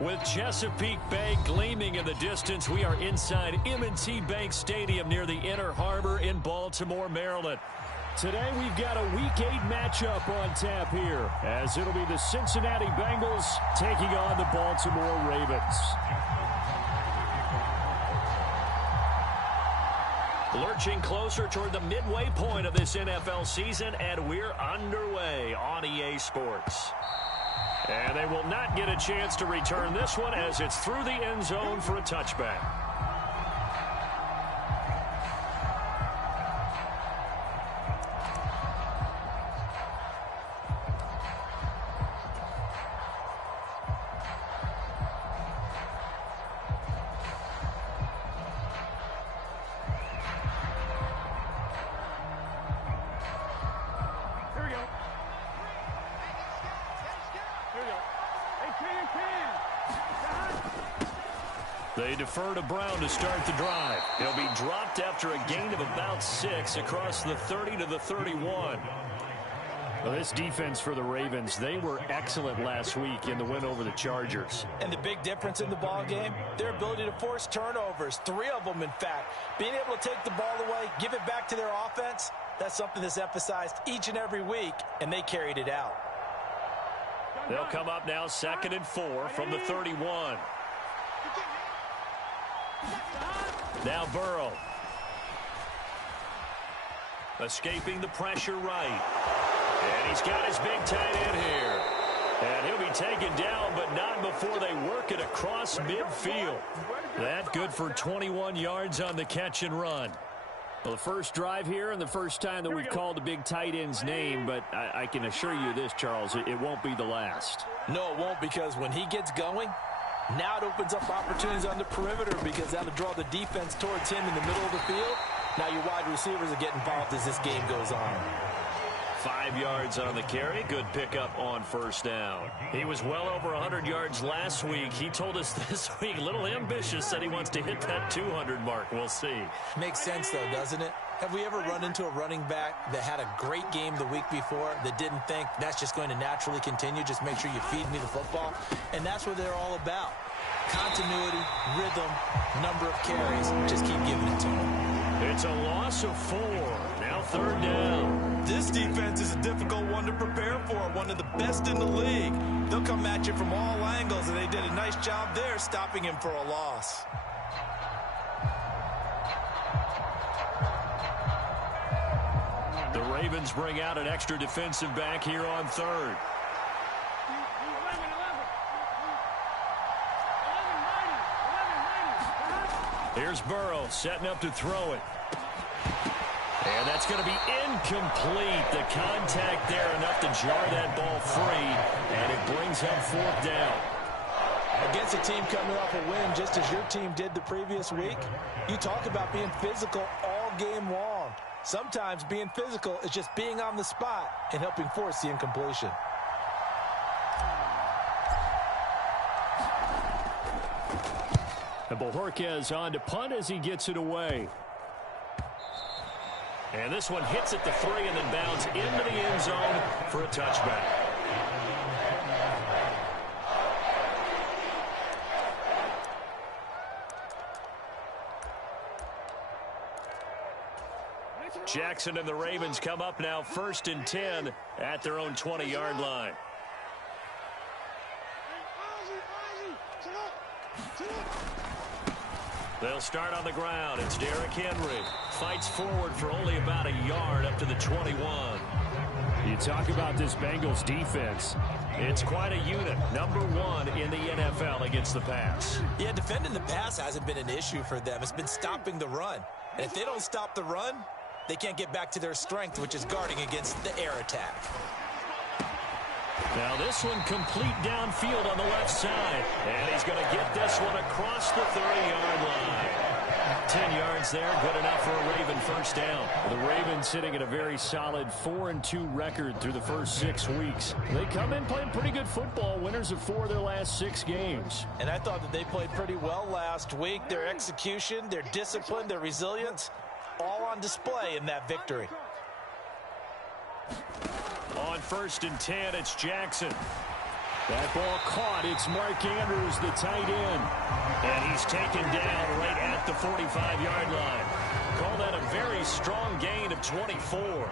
With Chesapeake Bay gleaming in the distance, we are inside M&T Bank Stadium near the Inner Harbor in Baltimore, Maryland. Today we've got a Week 8 matchup on tap here, as it'll be the Cincinnati Bengals taking on the Baltimore Ravens. Lurching closer toward the midway point of this NFL season, and we're underway on EA Sports. And they will not get a chance to return this one as it's through the end zone for a touchback. They defer to Brown to start the drive. He'll be dropped after a gain of about 6 across the 30 to the 31. Well, this defense for the Ravens, they were excellent last week in the win over the Chargers. And the big difference in the ball game, their ability to force turnovers, 3 of them in fact. Being able to take the ball away, give it back to their offense, that's something that's emphasized each and every week, and they carried it out. They'll come up now 2nd and 4 from the 31. Now Burrow. Escaping the pressure right. And he's got his big tight end here. And he'll be taken down, but not before they work it across midfield. That good for 21 yards on the catch and run. Well, the first drive here and the first time that we've called the big tight end's name, but I can assure you this, Charles, it won't be the last. No, it won't, because when he gets going, now it opens up opportunities on the perimeter because that'll draw the defense towards him in the middle of the field. Now your wide receivers are getting involved as this game goes on. 5 yards on the carry. Good pickup on first down. He was well over 100 yards last week. He told us this week, a little ambitious, said he wants to hit that 200 mark. We'll see. Makes sense, though, doesn't it? Have we ever run into a running back that had a great game the week before that didn't think that's just going to naturally continue? Just make sure you feed me the football. And that's what they're all about. Continuity, rhythm, number of carries. Just keep giving it to them. It's a loss of 4. Now 3rd down. This defense is a difficult one to prepare for. One of the best in the league. They'll come at you from all angles, and they did a nice job there stopping him for a loss. The Ravens bring out an extra defensive back here on 3rd. Here's Burrow setting up to throw it. And that's going to be incomplete. The contact there enough to jar that ball free, and it brings up 4th down. Against a team coming off a win just as your team did the previous week, you talk about being physical all game long. Sometimes being physical is just being on the spot and helping force the incompletion. And Bojorquez on to punt as he gets it away. And this one hits at the 3 and then bounds into the end zone for a touchback. Jackson and the Ravens come up now 1st and 10 at their own 20-yard line. They'll start on the ground. It's Derrick Henry. Fights forward for only about a yard up to the 21. You talk about this Bengals defense. It's quite a unit. Number 1 in the NFL against the pass. Yeah, defending the pass hasn't been an issue for them. It's been stopping the run. And if they don't stop the run, they can't get back to their strength, which is guarding against the air attack. Now this one complete downfield on the left side. And he's going to get this one across the 30-yard line. 10 yards there, good enough for a Raven first down. The Ravens sitting at a very solid 4-2 record through the first 6 weeks. They come in playing pretty good football, winners of 4 of their last 6 games. And I thought that they played pretty well last week. Their execution, their discipline, their resilience, all on display in that victory. On 1st and 10, it's Jackson. That ball caught. It's Mark Andrews, the tight end. And he's taken down right at the 45-yard line. Call that a very strong gain of 24.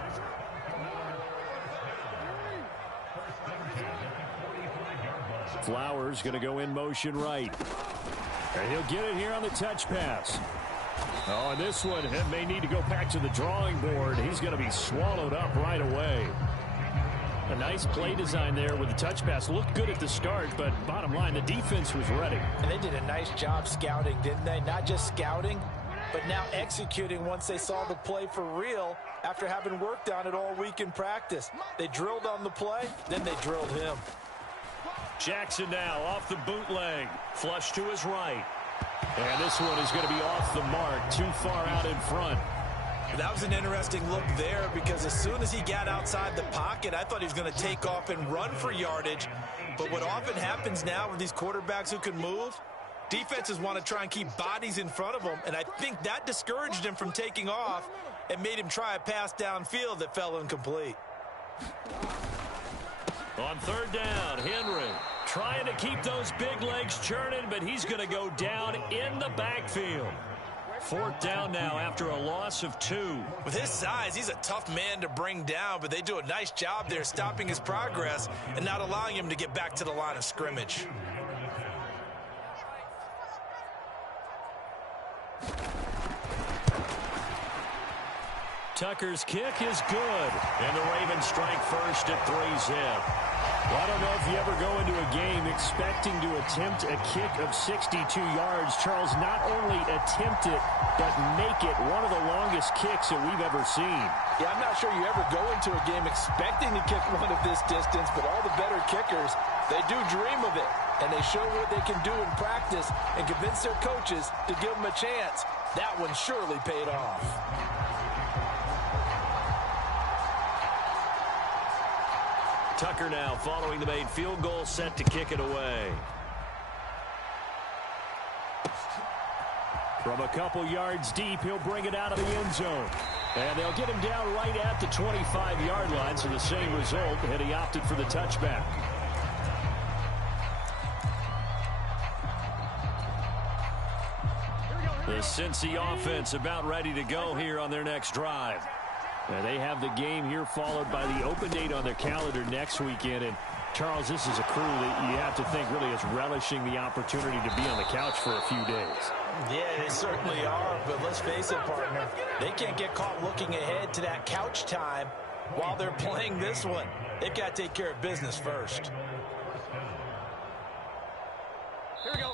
Flowers going to go in motion right. And he'll get it here on the touch pass. Oh, and this one may need to go back to the drawing board. He's going to be swallowed up right away. A nice play design there with the touch pass. Looked good at the start, but bottom line, the defense was ready. And they did a nice job scouting, didn't they? Not just scouting, but now executing once they saw the play for real after having worked on it all week in practice. They drilled on the play, then they drilled him. Jackson now off the bootleg. Flush to his right. And this one is going to be off the mark, too far out in front. That was an interesting look there because as soon as he got outside the pocket, I thought he was going to take off and run for yardage. But what often happens now with these quarterbacks who can move, defenses want to try and keep bodies in front of them, and I think that discouraged him from taking off and made him try a pass downfield that fell incomplete. On third down, Henry trying to keep those big legs churning, but he's going to go down in the backfield. Fourth down now after a loss of 2. With his size, he's a tough man to bring down, but they do a nice job there stopping his progress and not allowing him to get back to the line of scrimmage. Tucker's kick is good, and the Ravens strike first at 3-zip. Well, I don't know if you ever go into a game expecting to attempt a kick of 62 yards. Charles, not only attempt it, but make it one of the longest kicks that we've ever seen. Yeah, I'm not sure you ever go into a game expecting to kick one of this distance, but all the better kickers, they do dream of it. And they show what they can do in practice and convince their coaches to give them a chance. That one surely paid off. Tucker now following the made field goal, set to kick it away. From a couple yards deep, he'll bring it out of the end zone. And they'll get him down right at the 25-yard line, so the same result, and he opted for the touchback. The Cincy offense about ready to go here on their next drive. And they have the game here followed by the open date on their calendar next weekend. And, Charles, this is a crew that you have to think really is relishing the opportunity to be on the couch for a few days. Yeah, they certainly are. But let's face it, partner, they can't get caught looking ahead to that couch time while they're playing this one. They've got to take care of business first. Here we go.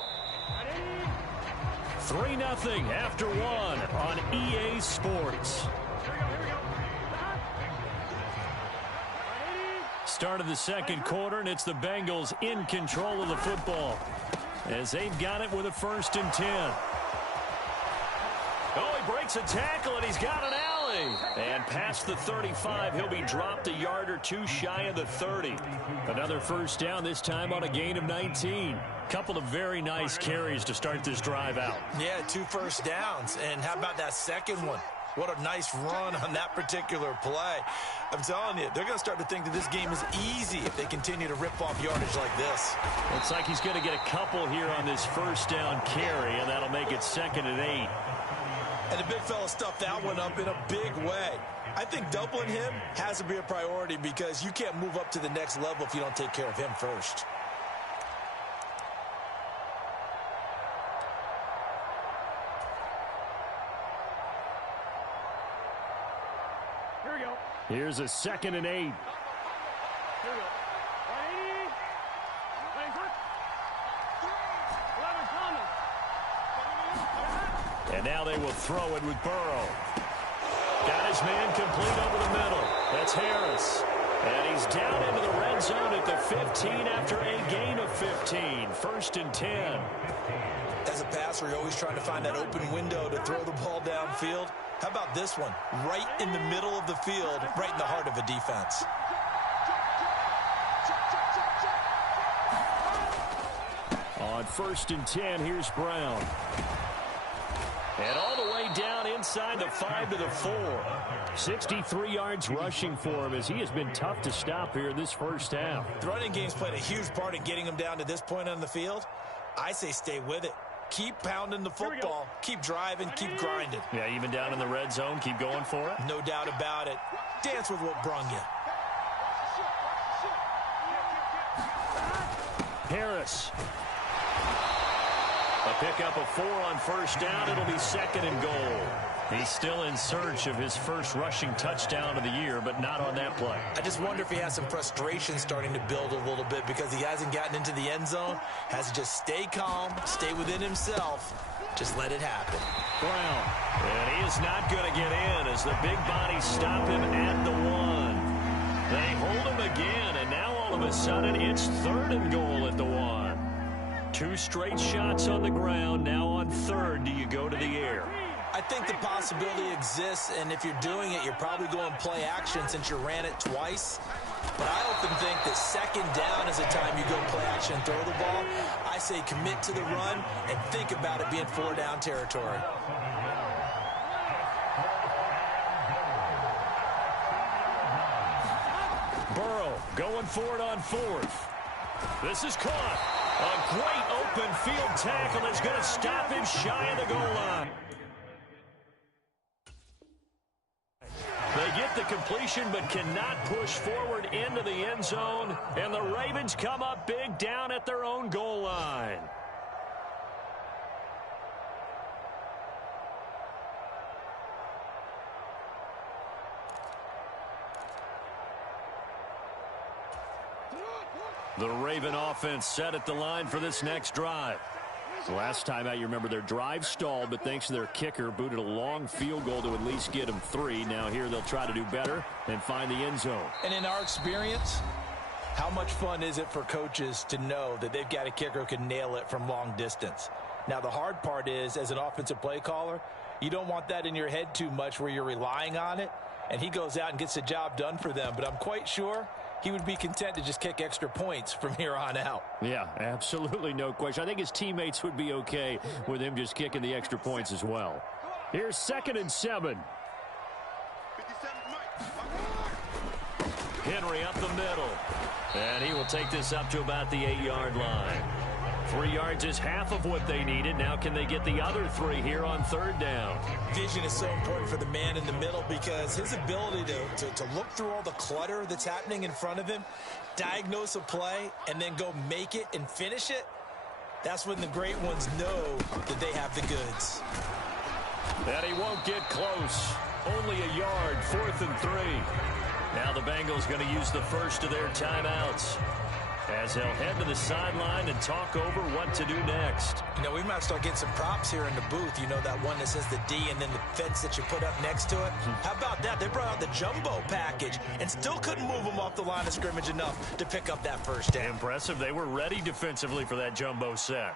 3-0 after 1 on EA Sports. Start of the second quarter, and it's the Bengals in control of the football as they've got it with a 1st and 10. Oh, he breaks a tackle, and he's got an alley. And past the 35, he'll be dropped a yard or 2 shy of the 30. Another first down, this time on a gain of 19. Couple of very nice carries to start this drive out. Yeah, 2 first downs. And how about that second one? What a nice run on that particular play. I'm telling you, they're going to start to think that this game is easy if they continue to rip off yardage like this. Looks like he's going to get a couple here on this first down carry, and that'll make it 2nd and 8. And the big fella stuffed that one up in a big way. I think doubling him has to be a priority because you can't move up to the next level if you don't take care of him first. Here's a 2nd and 8. Here we go. 180. And now they will throw it with Burrow. Got his man complete over the middle. That's Harris. And he's down into the red zone at the 15 after a gain of 15. 1st and 10. As a passer, you're always trying to find that open window to throw the ball downfield. How about this one? Right in the middle of the field, right in the heart of a defense. On 1st and 10, here's Brown. And all the way down inside the 5 to the 4. 63 yards rushing for him as he has been tough to stop here this first half. The running game's played a huge part in getting him down to this point on the field. I say stay with it. Keep pounding the football. Keep driving. Keep grinding. Yeah, even down in the red zone, keep going for it. No doubt about it. Dance with what brung you. Harris. A pickup of 4 on first down. It'll be 2nd and goal. He's still in search of his first rushing touchdown of the year, but not on that play. I just wonder if he has some frustration starting to build a little bit because he hasn't gotten into the end zone. Has to just stay calm, stay within himself. Just let it happen. Brown. And he is not going to get in as the big bodies stop him at the 1. They hold him again, and now all of a sudden it's 3rd and goal at the 1. 2 straight shots on the ground. Now on 3rd, do you go to the air? I think the possibility exists, and if you're doing it, you're probably going play action since you ran it twice. But I often think that 2nd down is the time you go play action and throw the ball. I say commit to the run and think about it being 4-down territory. Burrow going for it on 4th. This is caught. A great open field tackle is going to stop him shy of the goal line. They get the completion but cannot push forward into the end zone. And the Ravens come up big down at their own goal line. The Raven offense set at the line for this next drive. Last time out, you remember their drive stalled, but thanks to their kicker, booted a long field goal to at least get them 3. Now here they'll try to do better and find the end zone. And in our experience, how much fun is it for coaches to know that they've got a kicker who can nail it from long distance? Now, the hard part is, as an offensive play caller, you don't want that in your head too much where you're relying on it, and he goes out and gets the job done for them. But I'm quite sure he would be content to just kick extra points from here on out. Yeah, absolutely no question. I think his teammates would be okay with him just kicking the extra points as well. Here's 2nd and 7. Henry up the middle. And he will take this up to about the 8-yard line. 3 yards is half of what they needed. Now can they get the other 3 here on 3rd down? Vision is so important for the man in the middle because his ability to look through all the clutter that's happening in front of him, diagnose a play, and then go make it and finish it, that's when the great ones know that they have the goods. And he won't get close. Only a yard, 4th and 3. Now the Bengals going to use the first of their timeouts as they'll head to the sideline and talk over what to do next. You know, we might start getting some props here in the booth. You know, that one that says the D and then the fence that you put up next to it. How about that? They brought out the jumbo package and still couldn't move them off the line of scrimmage enough to pick up that first down. Impressive. They were ready defensively for that jumbo set.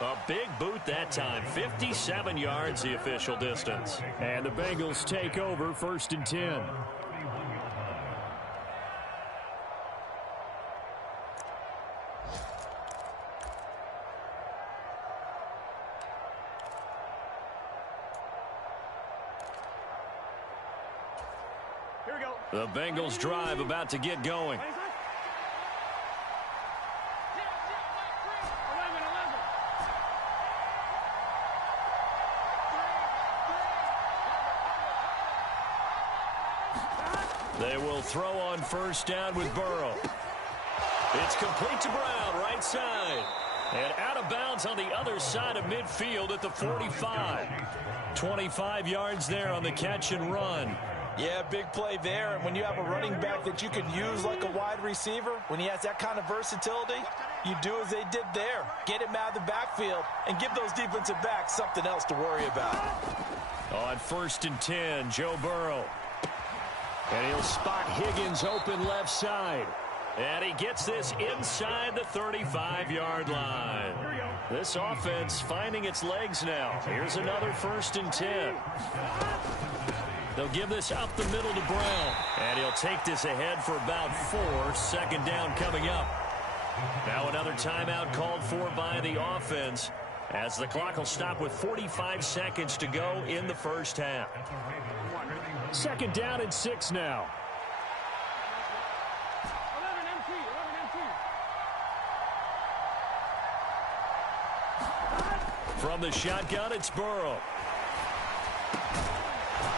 A big boot that time. 57 yards the official distance. And the Bengals take over 1st and 10. Here we go. The Bengals drive about to get going. 11. They will throw on first down with Burrow. It's complete to Brown, right side. And out of bounds on the other side of midfield at the 45. 25 yards there on the catch and run. Yeah, big play there. And when you have a running back that you can use like a wide receiver, when he has that kind of versatility, you do as they did there. Get him out of the backfield and give those defensive backs something else to worry about. On 1st and 10, Joe Burrow. And he'll spot Higgins open left side. And he gets this inside the 35-yard line. This offense finding its legs now. Here's another 1st and 10. They'll give this up the middle to Brown. And he'll take this ahead for about 4. 2nd down coming up. Now another timeout called for by the offense, as the clock will stop with 45 seconds to go in the first half. 2nd down and 6 now. From the shotgun, it's Burrow.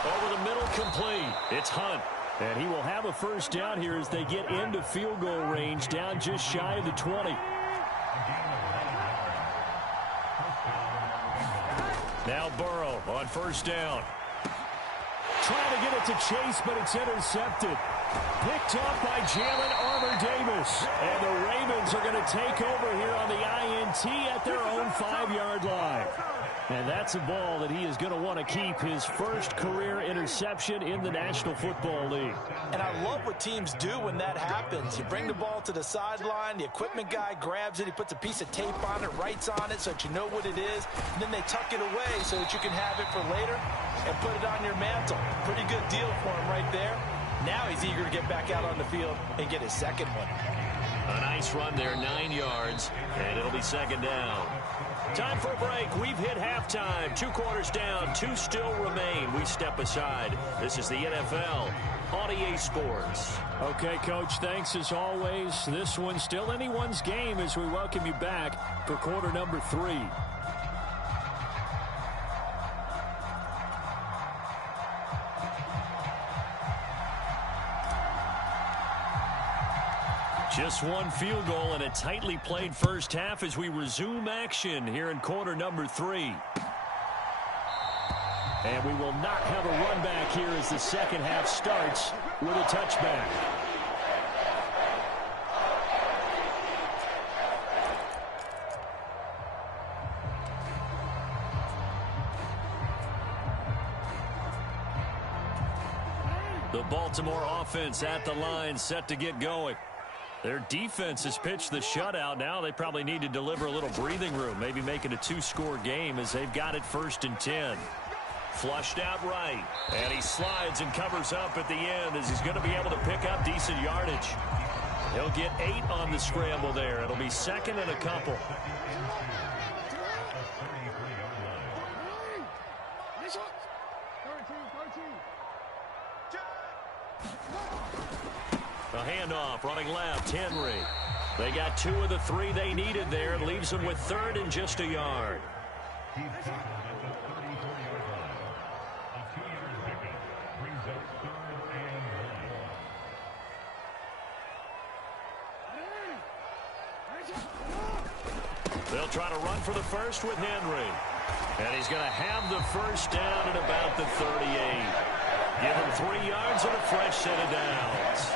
Over the middle, complete. It's Hunt. And he will have a first down here as they get into field goal range, down just shy of the 20. Now Burrow on first down. Trying to get it to Chase, but it's intercepted. Picked off by Jalen Armour-Davis. And the Ravens are going to take over here on the INT at their own 5-yard line. And that's a ball that he is going to want to keep, his first career interception in the National Football League. And I love what teams do when that happens. You bring the ball to the sideline, the equipment guy grabs it, he puts a piece of tape on it, writes on it so that you know what it is, and then they tuck it away so that you can have it for later and put it on your mantle. Pretty good deal for him right there. Now he's eager to get back out on the field and get his second one. A nice run there, 9 yards, and it'll be 2nd down. Time for a break. We've hit halftime. 2 quarters down, 2 still remain. We step aside. This is the NFL on EA Sports. Okay, Coach, thanks as always. This one's still anyone's game as we welcome you back for quarter number 3. Just one field goal and a tightly played first half as we resume action here in quarter number 3. And we will not have a run back here as the second half starts with a touchback. The Baltimore offense at the line, set to get going. Their defense has pitched the shutout. Now they probably need to deliver a little breathing room, maybe make it a 2-score game as they've got it 1st and 10. Flushed out right, and he slides and covers up at the end as he's going to be able to pick up decent yardage. He'll get 8 on the scramble there. It'll be 2nd and a couple. A handoff, running left, Henry. They got 2 of the 3 they needed there. It leaves them with 3rd and just a yard. They'll try to run for the first with Henry. And he's going to have the first down at about the 38. Give him 3 yards and a fresh set of downs.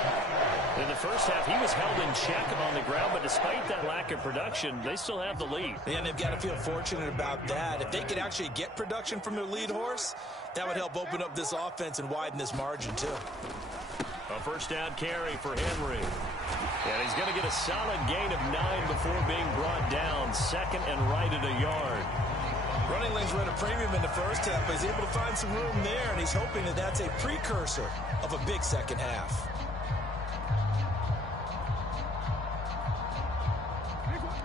In the first half, he was held in check on the ground, but despite that lack of production, they still have the lead. And they've got to feel fortunate about that. If they could actually get production from their lead horse, that would help open up this offense and widen this margin, too. A first down carry for Henry. And he's going to get a solid gain of 9 before being brought down. 2nd and right at a yard. Running lanes were at a premium in the first half, but he's able to find some room there, and he's hoping that that's a precursor of a big second half.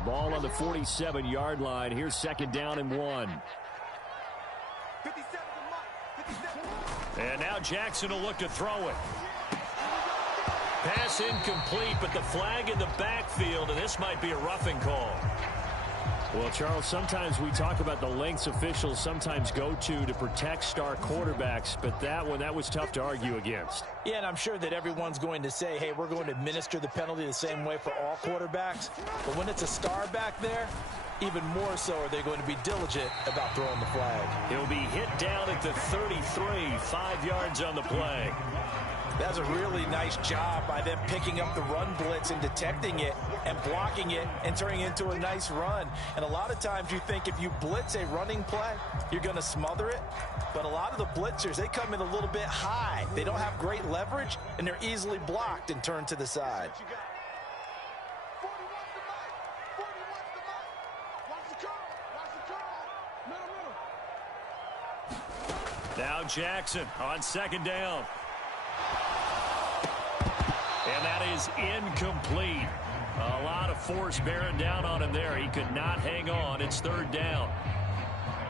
Ball on the 47-yard line. Here's 2nd down and 1. And now Jackson will look to throw it. Pass incomplete, but the flag in the backfield, and this might be a roughing call. Well, Charles, sometimes we talk about the lengths officials sometimes go to protect star quarterbacks, but that was tough to argue against. Yeah, and I'm sure that everyone's going to say, hey, we're going to administer the penalty the same way for all quarterbacks. But when it's a star back there, even more so are they going to be diligent about throwing the flag. He'll be hit down at the 33, 5 yards on the play. That's a really nice job by them picking up the run blitz and detecting it and blocking it and turning it into a nice run. And a lot of times you think if you blitz a running play, you're going to smother it. But a lot of the blitzers, they come in a little bit high. They don't have great leverage, and they're easily blocked and turned to the side. Now Jackson on 2nd down. And that is incomplete. A lot of force bearing down on him there. He could not hang on. It's third down.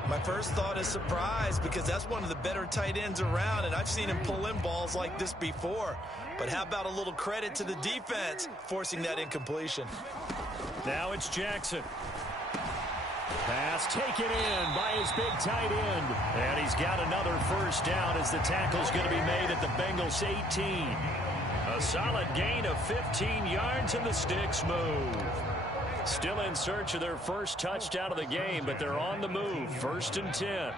My first thought is surprise, because that's one of the better tight ends around, and I've seen him pull in balls like this before. But how about a little credit to the defense forcing that incompletion? Now it's Jackson. Pass taken in by his big tight end. And he's got another first down as the tackle's going to be made at the Bengals 18. A solid gain of 15 yards, and the sticks move. Still in search of their first touchdown of the game, but they're on the move. 1st and 10.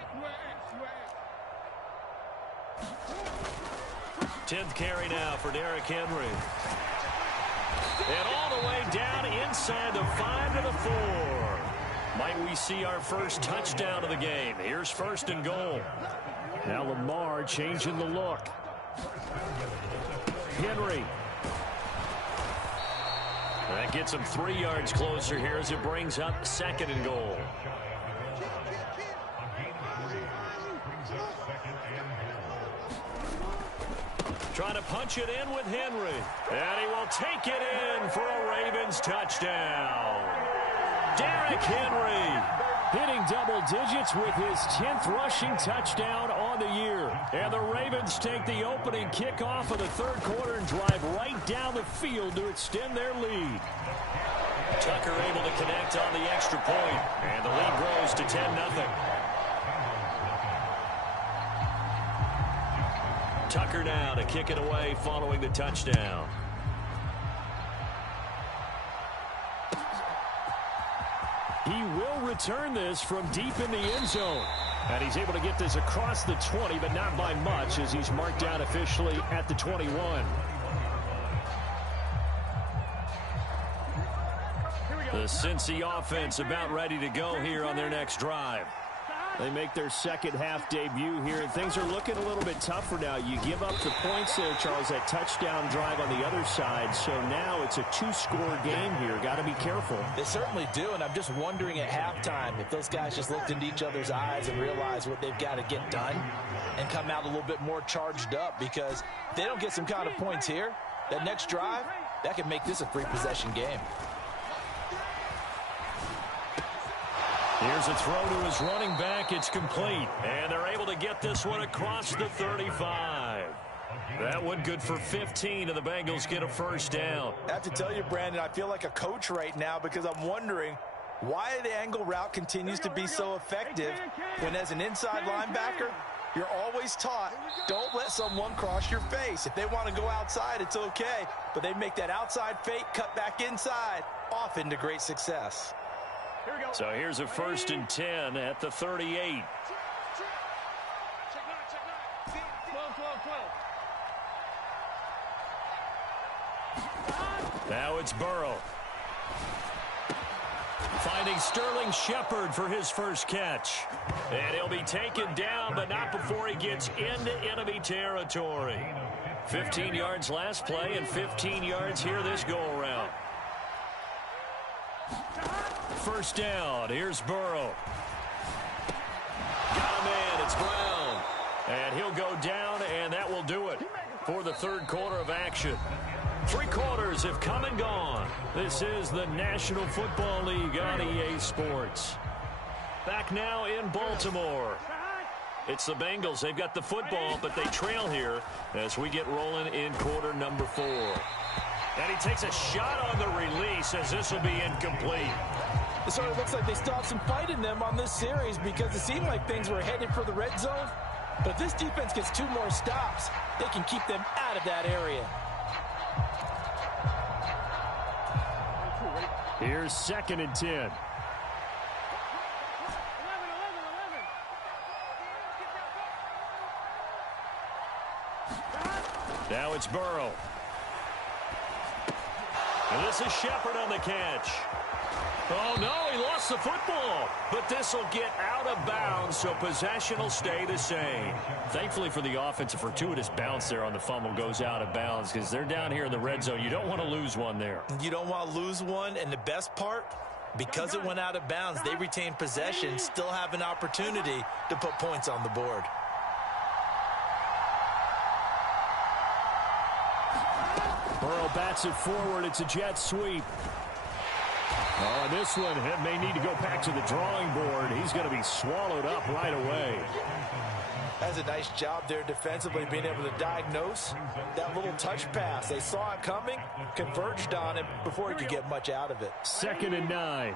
10th carry now for Derrick Henry. And all the way down inside the 5 to the 4. Might we see our first touchdown of the game? Here's 1st and goal. Now Lamar changing the look. Henry. That gets him 3 yards closer here as it brings up 2nd and goal. Trying to punch it in with Henry. And he will take it in for a Ravens touchdown. Derrick Henry hitting double digits with his 10th rushing touchdown on the year. And the Ravens take the opening kickoff of the 3rd quarter and drive right down the field to extend their lead. Tucker able to connect on the extra point, and the lead grows to 10-0. Tucker now to kick it away following the touchdown. He will return this from deep in the end zone. And he's able to get this across the 20, but not by much, as he's marked down officially at the 21. The Cincy offense about ready to go here on their next drive. They make their second half debut here, and things are looking a little bit tougher now. You give up the points there, Charles, that touchdown drive on the other side. So now it's a 2-score game here. Got to be careful. They certainly do, and I'm just wondering at halftime if those guys just looked into each other's eyes and realized what they've got to get done and come out a little bit more charged up, because if they don't get some kind of points here, that next drive, that could make this a 3-possession game. Here's a throw to his running back. It's complete. And they're able to get this one across the 35. That one good for 15, and the Bengals get a first down. I have to tell you, Brandon, I feel like a coach right now, because I'm wondering why the angle route continues to be so effective when, as an inside linebacker, you're always taught, don't let someone cross your face. If they want to go outside, it's okay. But they make that outside fake, cut back inside, often to great success. So here's a 1st and 10 at the 38. Now it's Burrow. Finding Sterling Shepard for his first catch. And he'll be taken down, but not before he gets into enemy territory. 15 yards last play and 15 yards here this go-around. First down. Here's Burrow. Got him in. It's Brown. And he'll go down, and that will do it for the 3rd quarter of action. 3 quarters have come and gone. This is the National Football League on EA Sports. Back now in Baltimore. It's the Bengals. They've got the football, but they trail here as we get rolling in quarter number 4. And he takes a shot on the release, as this will be incomplete. It sort of looks like they still have some fight in them on this series, because it seemed like things were headed for the red zone. But if this defense gets 2 more stops, they can keep them out of that area. Here's 2nd and 10. Now it's Burrow. And this is Shepard on the catch. Oh, no, he lost the football. But this will get out of bounds, so possession will stay the same. Thankfully for the offense, a fortuitous bounce there on the fumble goes out of bounds, because they're down here in the red zone. You don't want to lose one there. You don't want to lose one, and the best part, because it went out of bounds, they retained possession, still have an opportunity to put points on the board. Burrow bats it forward. It's a jet sweep. Oh, this one may need to go back to the drawing board. He's going to be swallowed up right away. That's a nice job there defensively, being able to diagnose that little touch pass. They saw it coming, converged on it before he could get much out of it. 2nd and 9.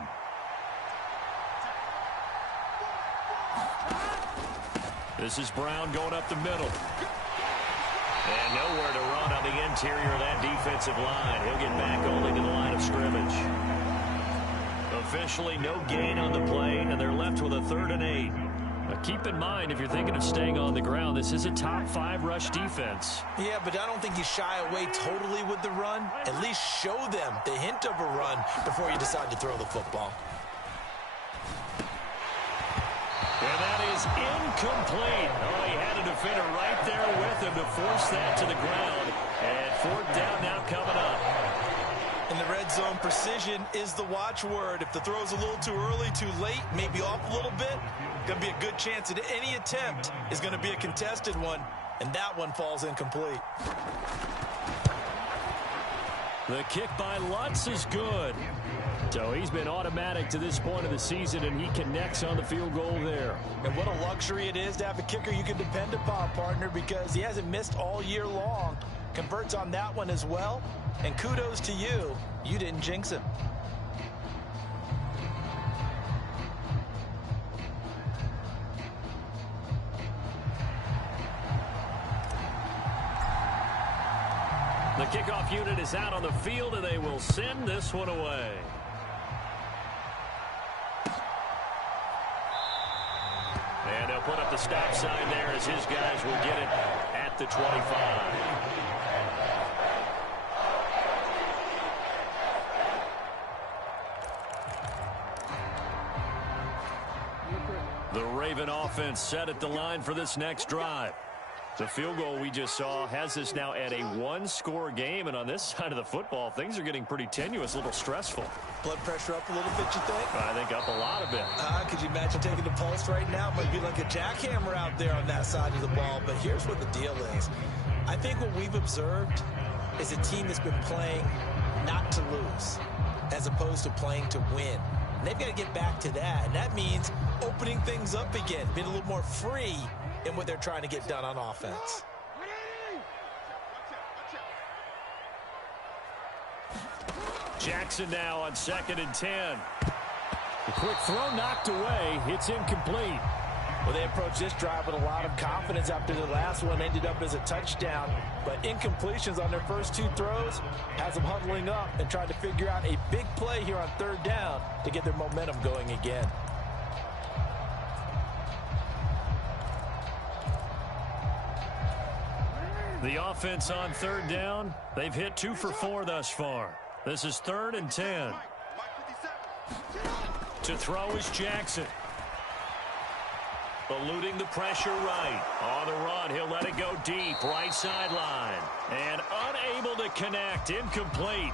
This is Brown going up the middle. And nowhere to run on the interior of that defensive line. He'll get back only to the line of scrimmage. Officially no gain on the play, and they're left with a 3rd and 8. Now keep in mind, if you're thinking of staying on the ground, this is a top 5 rush defense. Yeah, but I don't think you shy away totally with the run. At least show them the hint of a run before you decide to throw the football. And that is incomplete. Oh, he had a defender right there with him to force that to the ground. And 4th down now coming up. In the red zone, precision is the watchword. If the throw's a little too early, too late, maybe off a little bit, going to be a good chance that any attempt is going to be a contested one, and that one falls incomplete. The kick by Lutz is good. So he's been automatic to this point of the season, and he connects on the field goal there. And what a luxury it is to have a kicker you can depend upon, partner, because he hasn't missed all year long. Converts on that one as well. And kudos to you. You didn't jinx him. The kickoff unit is out on the field, and they will send this one away. And they'll put up the stop sign there as his guys will get it at the 25. The Raven offense set at the line for this next drive. The field goal we just saw has us now at a 1-score game, and on this side of the football, things are getting pretty tenuous, a little stressful. Blood pressure up a little bit, you think? I think up a lot of it. Could you imagine taking the pulse right now? It might be like a jackhammer out there on that side of the ball, but here's what the deal is. I think what we've observed is a team that's been playing not to lose, as opposed to playing to win. And they've got to get back to that, and that means opening things up again, being a little more free in what they're trying to get done on offense. Jackson now on 2nd and 10. The quick throw knocked away. It's incomplete. Well, they approached this drive with a lot of confidence after the last one ended up as a touchdown. But incompletions on their first 2 throws has them huddling up and trying to figure out a big play here on 3rd down to get their momentum going again. The offense on 3rd down, they've hit 2 for 4 thus far. This is 3rd and 10. To throw is Jackson. Eluding the pressure right. On the run, he'll let it go deep, right sideline. And unable to connect, incomplete.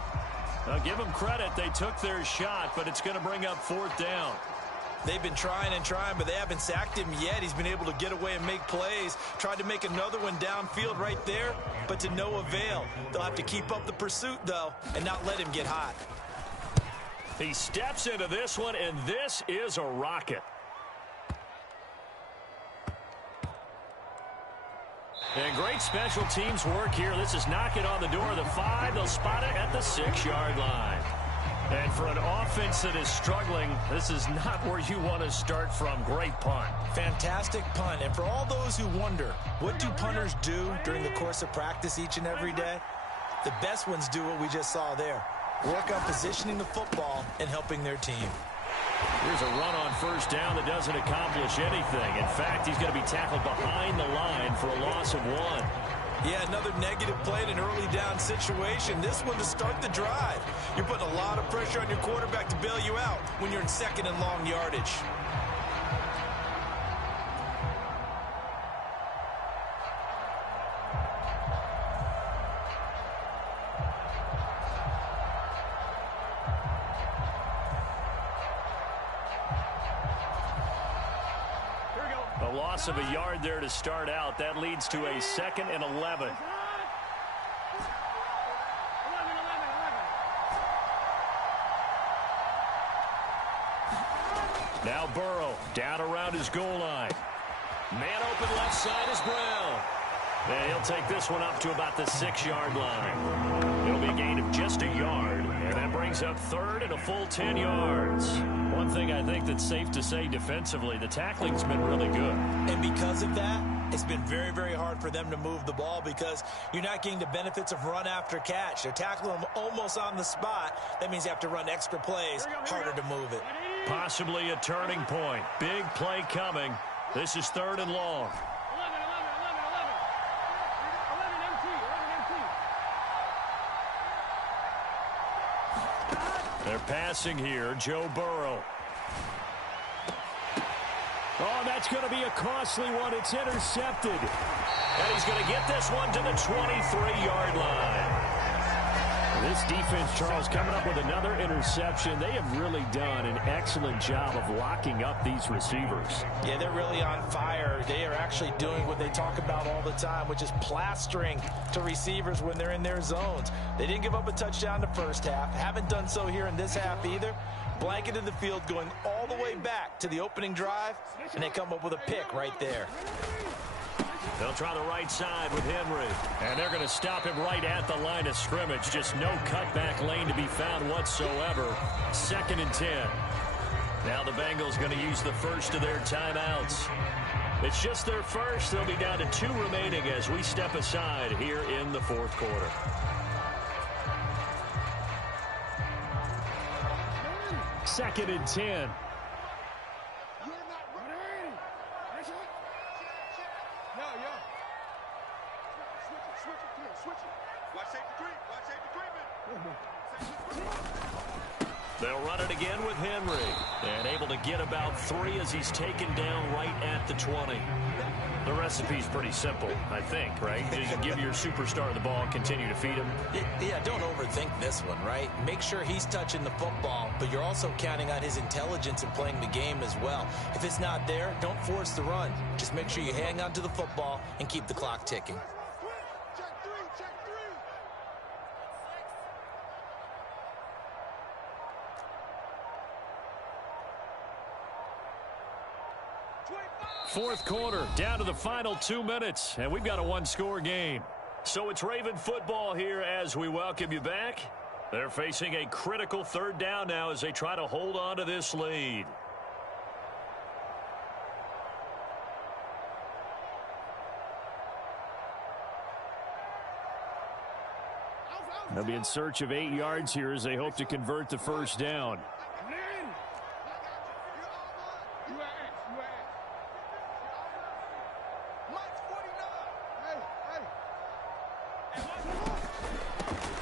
Now give them credit, they took their shot, but it's going to bring up 4th down. They've been trying and trying, but they haven't sacked him yet. He's been able to get away and make plays. Tried to make another one downfield right there, but to no avail. They'll have to keep up the pursuit, though, and not let him get hot. He steps into this one, and this is a rocket. And great special teams work here. This is knocking on the door of the 5. They'll spot it at the 6-yard line. And for an offense that is struggling, this is not where you want to start from. Great punt. Fantastic punt. And for all those who wonder, what do punters do during the course of practice each and every day? The best ones do what we just saw there. Work on positioning the football and helping their team. Here's a run on 1st down that doesn't accomplish anything. In fact, he's going to be tackled behind the line for a loss of 1. Yeah, another negative play in an early down situation. This one to start the drive. You're putting a lot of pressure on your quarterback to bail you out when you're in 2nd and long yardage. A loss of a yard there to start out. That leads to a 2nd and 11. Down around his goal line. Man open left side is Brown. And he'll take this one up to about the 6-yard line. It'll be a gain of just a yard. And that brings up third and a full 10 yards. One thing I think that's safe to say defensively, the tackling's been really good. And because of that, it's been very, very hard for them to move the ball because you're not getting the benefits of run after catch. They're tackling them almost on the spot. That means you have to run extra plays, harder to move it. Possibly a turning point. Big play coming. This is third and long. They're passing here. Joe Burrow. Oh, that's going to be a costly one. It's intercepted. And he's going to get this one to the 23-yard line. This defense, Charles, coming up with another interception. They have really done an excellent job of locking up these receivers. Yeah, they're really on fire. They are actually doing what they talk about all the time, which is plastering to receivers when they're in their zones. They didn't give up a touchdown the first half. Haven't done so here in this half either. Blanketed the field going all the way back to the opening drive, and they come up with a pick right there. They'll try the right side with Henry. And they're going to stop him right at the line of scrimmage. Just no cutback lane to be found whatsoever. 2nd and 10. Now the Bengals going to use the first of their timeouts. It's just their first. They'll be down to 2 remaining as we step aside here in the 4th quarter. Second and 10. They'll run it again with Henry. And able to get about 3 as he's taken down right at the 20. The recipe's pretty simple, I think, right? Just give your superstar the ball and continue to feed him. Yeah, don't overthink this one, right? Make sure he's touching the football, but you're also counting on his intelligence in playing the game as well. If it's not there, don't force the run. Just make sure you hang on to the football and keep the clock ticking. Fourth quarter, down to the final 2 minutes, and we've got a 1-score game. So it's Raven football here as we welcome you back. They're facing a critical 3rd down now as they try to hold on to this lead. They'll be in search of 8 yards here as they hope to convert the first down.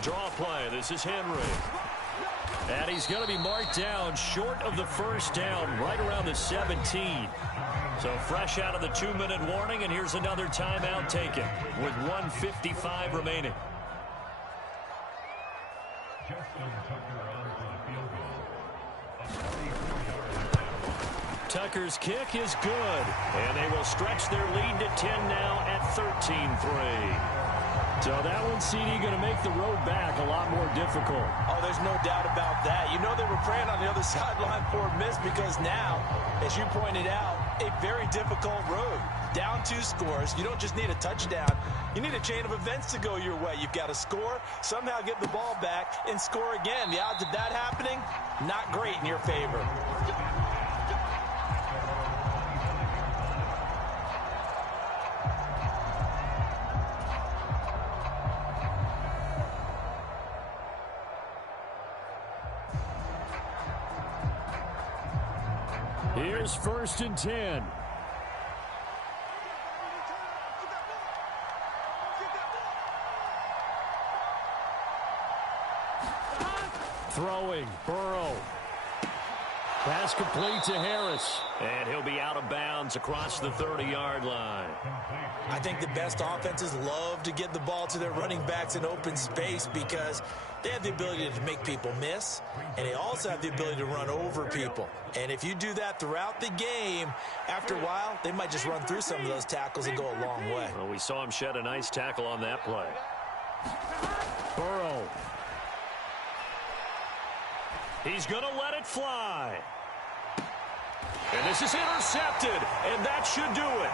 Draw play. This is Henry. And he's going to be marked down short of the first down, right around the 17. So fresh out of the 2-minute warning, and here's another timeout taken with 1:55 remaining. Tucker's kick is good, and they will stretch their lead to 10 now at 13-3. So that one, CD, going to make the road back a lot more difficult. Oh, there's no doubt about that. You know they were praying on the other sideline for a miss because now, as you pointed out, a very difficult road. Down 2 scores. You don't just need a touchdown. You need a chain of events to go your way. You've got to score, somehow get the ball back, and score again. The odds of that happening, not great in your favor. Here's 1st and 10. Throwing, Burrow. Pass complete to Harris. And he'll be out of bounds across the 30-yard line. I think the best offenses love to get the ball to their running backs in open space because they have the ability to make people miss, and they also have the ability to run over people. And if you do that throughout the game, after a while, they might just run through some of those tackles and go a long way. Well, we saw him shed a nice tackle on that play. Burrow. He's going to let it fly. And this is intercepted, and that should do it.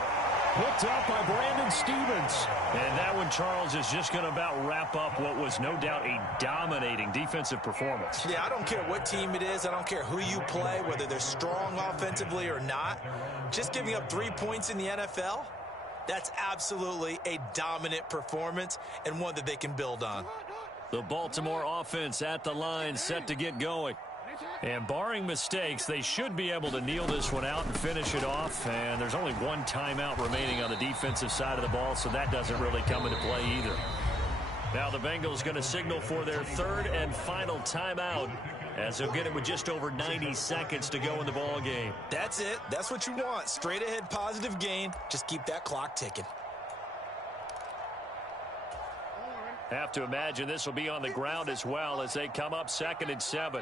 Picked up by Brandon Stephens. And that one, Charles, is just going to about wrap up what was no doubt a dominating defensive performance. Yeah, I don't care what team it is. I don't care who you play, whether they're strong offensively or not. Just giving up 3 points in the NFL, that's absolutely a dominant performance and one that they can build on. The Baltimore offense at the line, set to get going. And barring mistakes, they should be able to kneel this one out and finish it off. And there's only one timeout remaining on the defensive side of the ball, so that doesn't really come into play either. Now the Bengals going to signal for their third and final timeout, as they'll get it with just over 90 seconds to go in the ball game. That's it. That's what you want. Straight ahead positive gain. Just keep that clock ticking. Have to imagine this will be on the ground as well as they come up 2nd and 7.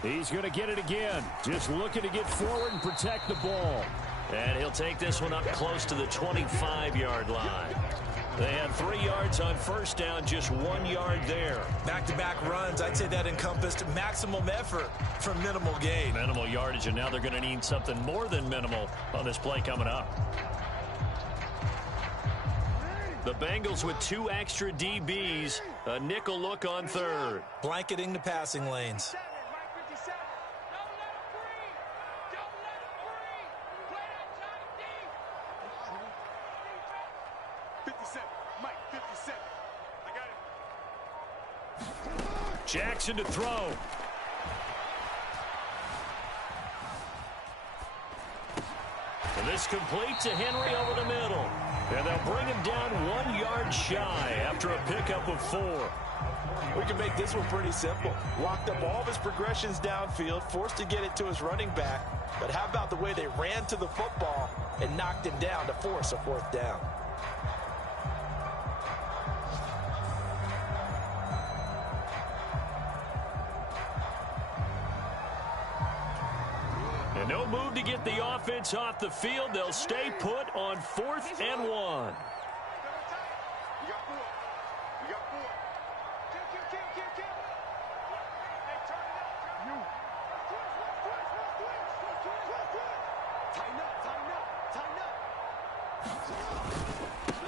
He's going to get it again. Just looking to get forward and protect the ball. And he'll take this one up close to the 25-yard line. They had 3 yards on first down, just 1 yard there. Back-to-back runs, I'd say that encompassed maximum effort for minimal gain. Minimal yardage, and now they're going to need something more than minimal on this play coming up. The Bengals with 2 extra DBs, a nickel look on third. Blanketing the passing lanes. Jackson to throw. And this complete to Henry over the middle. And they'll bring him down 1 yard shy after a pickup of 4. We can make this one pretty simple. Locked up all of his progressions downfield, forced to get it to his running back. But how about the way they ran to the football and knocked him down to force a 4th down? And no move to get the offense off the field. They'll stay put on 4th and 1.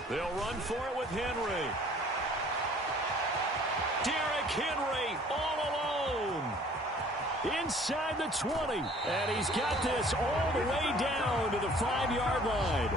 They'll run for it with Henry. Derrick Henry all alone. Inside the 20. And he's got this all the way down to the 5-yard line.